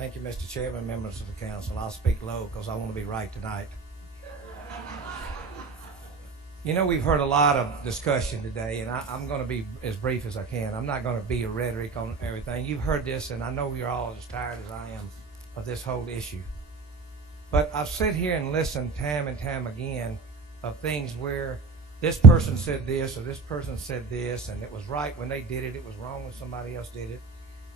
Thank you, Mr. Chairman, members of the council. I'll speak low because I want to be right tonight. You know, we've heard a lot of discussion today, and I'm going to be as brief as I can. I'm not going to be a rhetoric on everything. You've heard this, and I know you're all as tired as I am of this whole issue. But I've sat here and listened time and time again of things where this person said this or this person said this, and it was right when they did it. It was wrong when somebody else did it.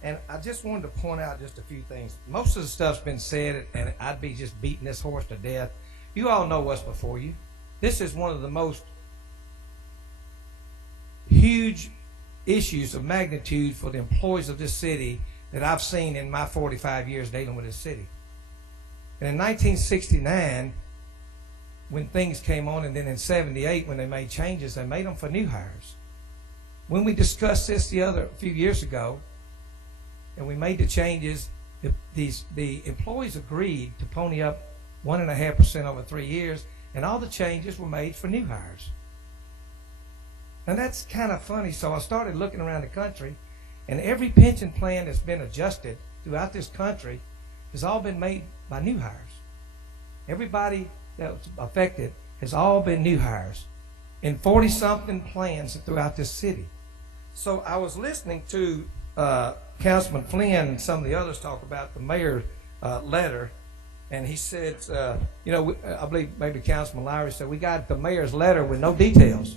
And I just wanted to point out just a few things. Most of the stuff's been said, and I'd be just beating this horse to death. You all know what's before you. This is one of the most huge issues of magnitude for the employees of this city that I've seen in my 45 years dealing with this city. And in 1969, when things came on, and then in 78, when they made changes, they made them for new hires. When we discussed this a few years ago, and we made the changes, the employees agreed to pony up 1.5% over 3 years, and all the changes were made for new hires. And that's kind of funny. So I started looking around the country, and every pension plan that's been adjusted throughout this country has all been made by new hires. Everybody that was affected has all been new hires in 40-something plans throughout this city. So I was listening to Councilman Flynn and some of the others talk about the mayor's letter, and he said, I believe maybe Councilman Lowry said, we got the mayor's letter with no details.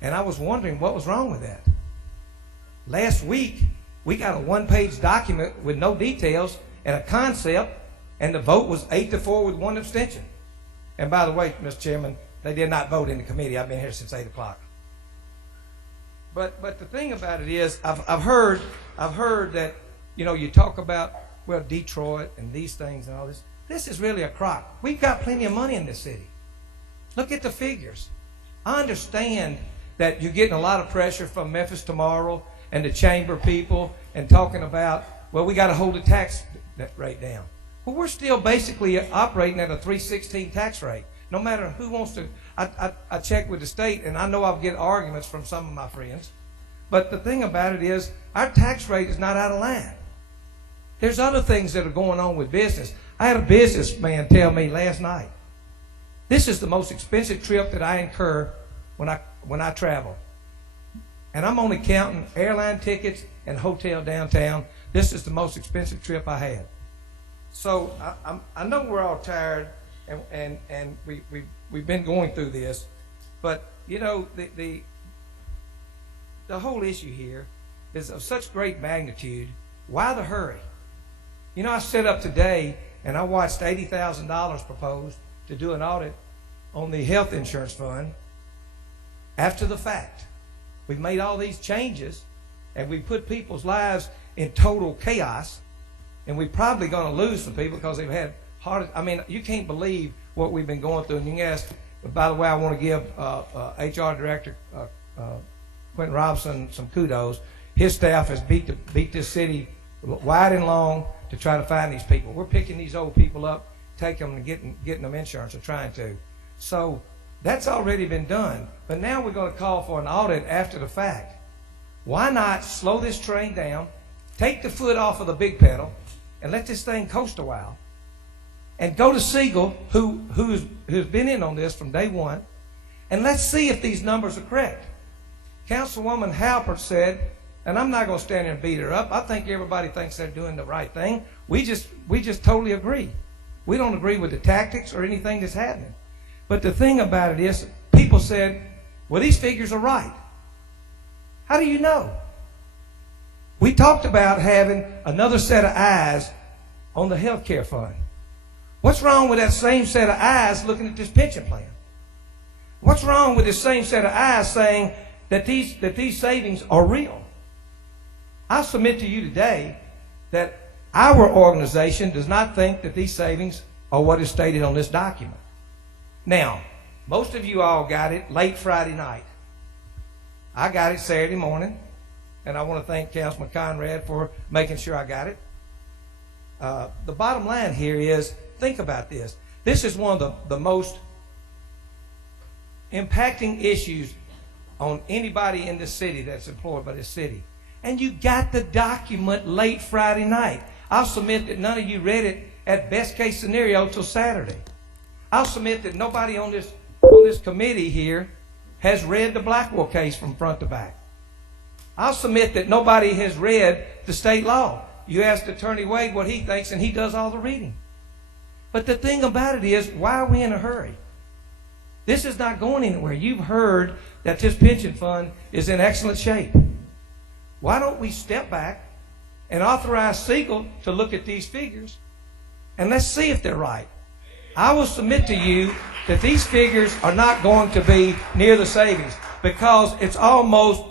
And I was wondering what was wrong with that. Last week, we got a one-page document with no details and a concept, and the vote was 8-4 with one abstention. And by the way, Mr. Chairman, they did not vote in the committee. I've been here since 8 o'clock. But the thing about it is, I've heard that, you talk about, well, Detroit and these things and all this. This is really a crock. We've got plenty of money in this city. Look at the figures. I understand that you're getting a lot of pressure from Memphis Tomorrow and the chamber people and talking about, well, we got to hold the tax rate down. Well, we're still basically operating at a 316 tax rate. No matter who wants to, I check with the state, and I know I'll get arguments from some of my friends. But the thing about it is, our tax rate is not out of line. There's other things that are going on with business. I had a businessman tell me last night, this is the most expensive trip that I incur when I travel. And I'm only counting airline tickets and hotel downtown. This is the most expensive trip I had. So I know we're all tired, and we've been going through this, but the whole issue here is of such great magnitude. Why the hurry? I set up today and I watched $80,000 proposed to do an audit on the health insurance fund after the fact. We've made all these changes and we put people's lives in total chaos, and we're probably going to lose some people because they've had you can't believe what we've been going through. And you can ask, by the way, I want to give HR Director Quentin Robinson some kudos. His staff has beat this city wide and long to try to find these people. We're picking these old people up, taking them and getting them insurance, or trying to. So that's already been done. But now we're going to call for an audit after the fact. Why not slow this train down, take the foot off of the big pedal, and let this thing coast a while, and go to Siegel, who's been in on this from day one, and let's see if these numbers are correct. Councilwoman Halpert said, and I'm not going to stand there and beat her up. I think everybody thinks they're doing the right thing. We just totally agree. We don't agree with the tactics or anything that's happening. But the thing about it is, people said, well, these figures are right. How do you know? We talked about having another set of eyes on the health care fund. What's wrong with that same set of eyes looking at this pension plan? What's wrong with the same set of eyes saying that these savings are real? I submit to you today that our organization does not think that these savings are what is stated on this document. Now, most of you all got it late Friday night. I got it Saturday morning, and I want to thank Councilman Conrad for making sure I got it. The bottom line here is, think about this. This is one of the most impacting issues on anybody in this city that's employed by this city. And you got the document late Friday night. I'll submit that none of you read it at best case scenario till Saturday. I'll submit that nobody on this committee here has read the Blackwell case from front to back. I'll submit that nobody has read the state law. You ask Attorney Wade what he thinks, and he does all the reading. But the thing about it is, why are we in a hurry? This is not going anywhere. You've heard that this pension fund is in excellent shape. Why don't we step back and authorize Siegel to look at these figures, and let's see if they're right. I will submit to you that these figures are not going to be near the savings, because it's almost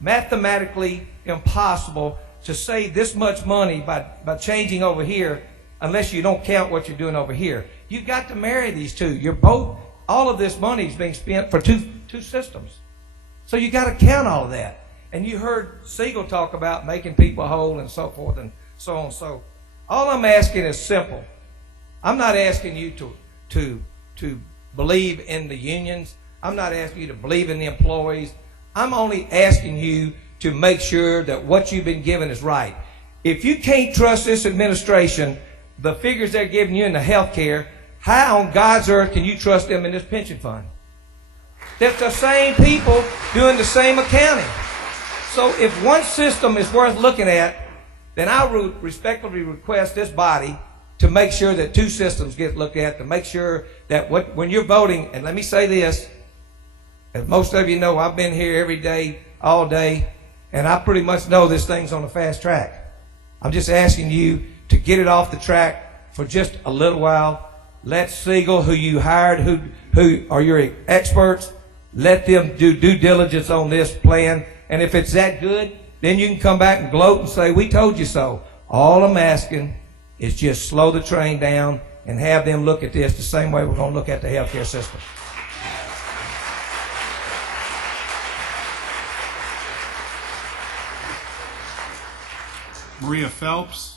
mathematically impossible to save this much money by changing over here unless you don't count what you're doing over here. You've got to marry these two. All of this money is being spent for two systems. So you got to count all of that. And you heard Siegel talk about making people whole and so forth and so on. So all I'm asking is simple. I'm not asking you to believe in the unions. I'm not asking you to believe in the employees. I'm only asking you to make sure that what you've been given is right. If you can't trust this administration, the figures they're giving you in the health care, how on God's earth can you trust them in this pension fund? That's the same people doing the same accounting. So if one system is worth looking at, then I respectfully request this body to make sure that two systems get looked at, to make sure that when you're voting, and let me say this, as most of you know, I've been here every day, all day, and I pretty much know this thing's on a fast track. I'm just asking you to get it off the track for just a little while. Let Siegel, who you hired, who are your experts, let them do due diligence on this plan. And if it's that good, then you can come back and gloat and say, we told you so. All I'm asking is just slow the train down and have them look at this the same way we're going to look at the healthcare system. Maria Phelps.